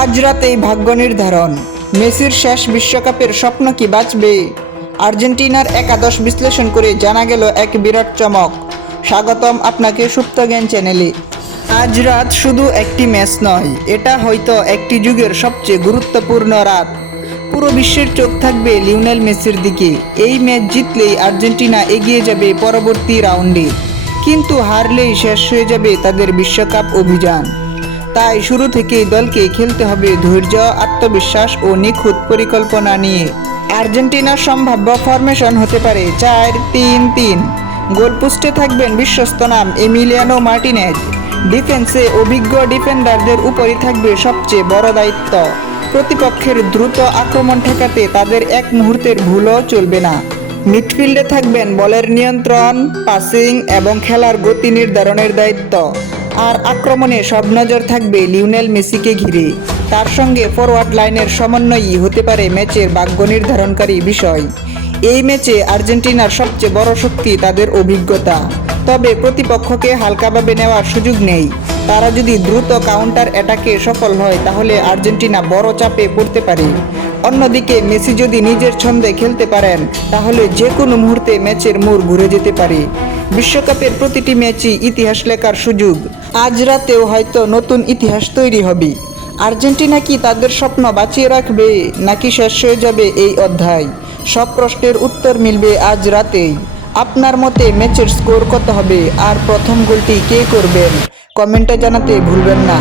আজ রাতেই ভাগ্য নির্ধারণ। মেসির শেষ বিশ্বকাপের স্বপ্ন কি বাঁচবে? আর্জেন্টিনার একাদশ বিশ্লেষণ করে জানা গেল এক বিরাট চমক। স্বাগতম আপনাকে সুপ্ত জ্ঞান চ্যানেলে। আজ রাত শুধু একটি ম্যাচ নয়, এটা হয়তো একটি যুগের সবচেয়ে গুরুত্বপূর্ণ রাত। পুরো বিশ্বের চোখ থাকবে লিওনেল মেসির দিকে। এই ম্যাচ জিতলেই আর্জেন্টিনা এগিয়ে যাবে পরবর্তী রাউন্ডে, কিন্তু হারলেই শেষ হয়ে যাবে তাদের বিশ্বকাপ অভিযান। তাই শুরু থেকেই দলকে খেলতে হবে ধৈর্য, আত্মবিশ্বাস ও নিখুঁত পরিকল্পনা নিয়ে। আর্জেন্টিনার সম্ভাব্য ফরমেশন হতে পারে 4-3-3। গোলপোস্টে থাকবেন বিশ্বস্ত নাম এমিলিয়ানো মার্টিনেজ। ডিফেন্সে অভিজ্ঞ ডিফেন্ডারদের উপরই থাকবে সবচেয়ে বড় দায়িত্ব। প্রতিপক্ষের দ্রুত আক্রমণ ঠেকাতে তাদের এক মুহূর্তের ভুলও চলবে না। মিডফিল্ডে থাকবেন বলের নিয়ন্ত্রণ, পাসিং এবং খেলার গতি নির্ধারণের দায়িত্ব। আর আক্রমণে সব নজর থাকবে লিওনেল মেসিকে ঘিরে। তার সঙ্গে ফরওয়ার্ড লাইনের সমন্বয়ই হতে পারে ম্যাচের ভাগ্য নির্ধারণকারী বিষয়। এই ম্যাচে আর্জেন্টিনার সবচেয়ে বড় শক্তি তাদের অভিজ্ঞতা। তবে প্রতিপক্ষকে হালকাভাবে নেওয়ার সুযোগ নেই। তারা যদি দ্রুত কাউন্টার অ্যাটাকে সফল হয় তাহলে আর্জেন্টিনা বড় চাপে পড়তে পারে। অন্যদিকে মেসি যদি নিজের ছন্দে খেলতে পারেন তাহলে যে কোনো মুহূর্তে ম্যাচের মোড় ঘুরে যেতে পারে। বিশ্বকাপের প্রতিটি ম্যাচই ইতিহাস লেখার সুযোগ। আজ রাতেও হয়তো নতুন ইতিহাস তৈরি হবে। আর্জেন্টিনা কি তাদের স্বপ্ন বাঁচিয়ে রাখবে, নাকি শেষ হয়ে যাবে এই অধ্যায়? সব প্রশ্নের উত্তর মিলবে আজ রাতেই। আপনার মতে ম্যাচের স্কোর কত হবে আর প্রথম গোলটি কে করবেন? কমেন্টে জানাতে ভুলবেন না।